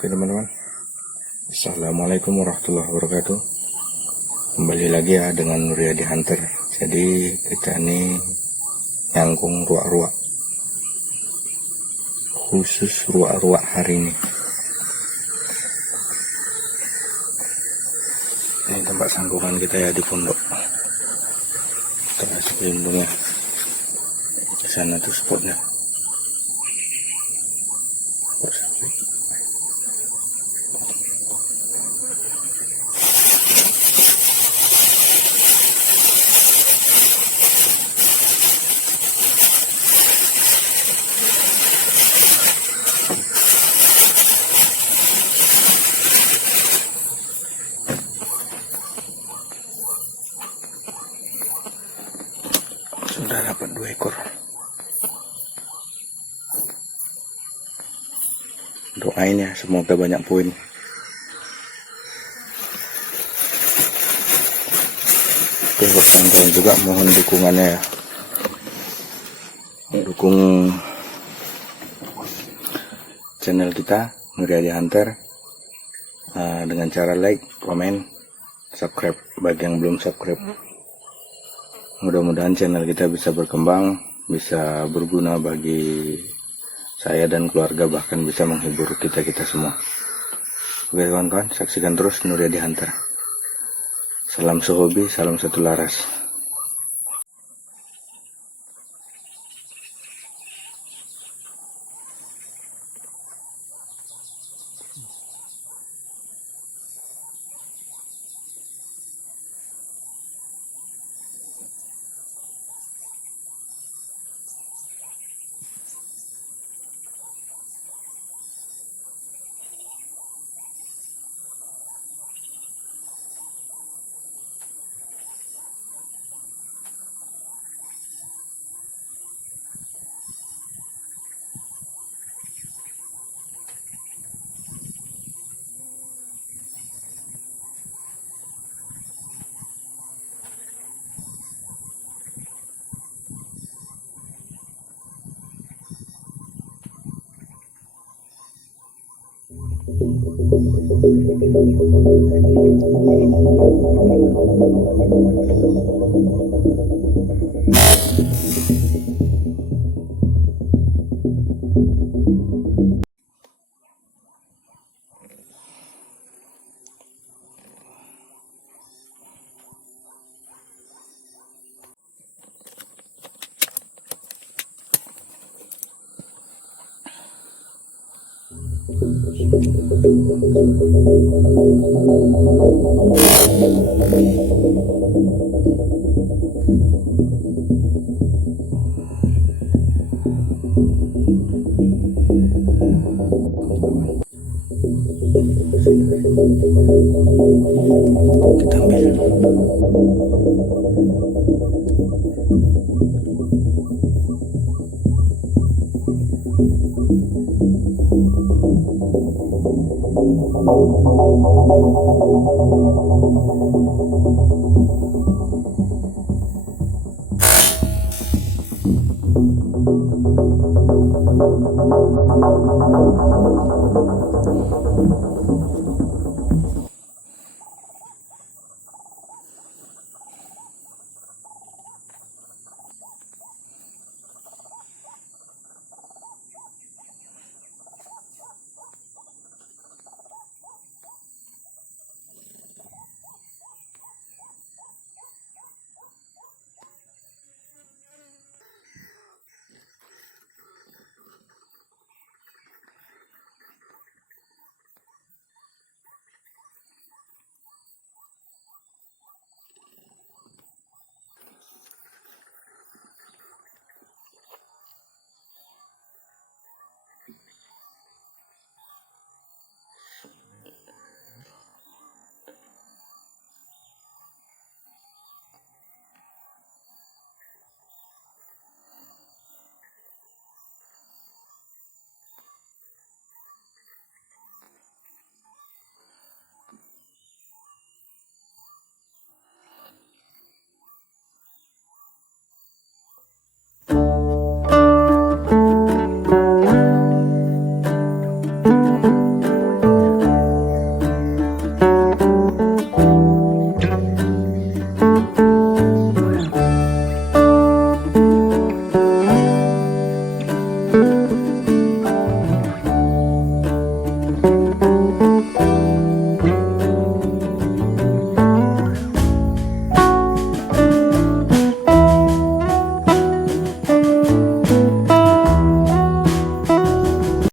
Oke teman-teman, Assalamualaikum warahmatullahi wabarakatuh. Kembali lagi ya dengan Nuryadi Hunter. Jadi kita ini nyangkung ruak-ruak, khusus ruak-ruak hari ini. Ini tempat sangkungan kita ya di pondok. Kita kasih pelindungnya. Di sana tuh spotnya. Sudah dapat 2 ekor. Doain ya, semoga banyak poin. Oke, buat kalian juga mohon dukungannya ya. Dukung channel kita Nuryadi Hunter dengan cara like, komen, subscribe bagi yang belum subscribe. Mudah-mudahan channel kita bisa berkembang, bisa berguna bagi saya dan keluarga, bahkan bisa menghibur kita semua. Oke kawan-kawan, saksikan terus Nuryadi Hunter. Salam sehobi, salam satu laras. Kita ambil.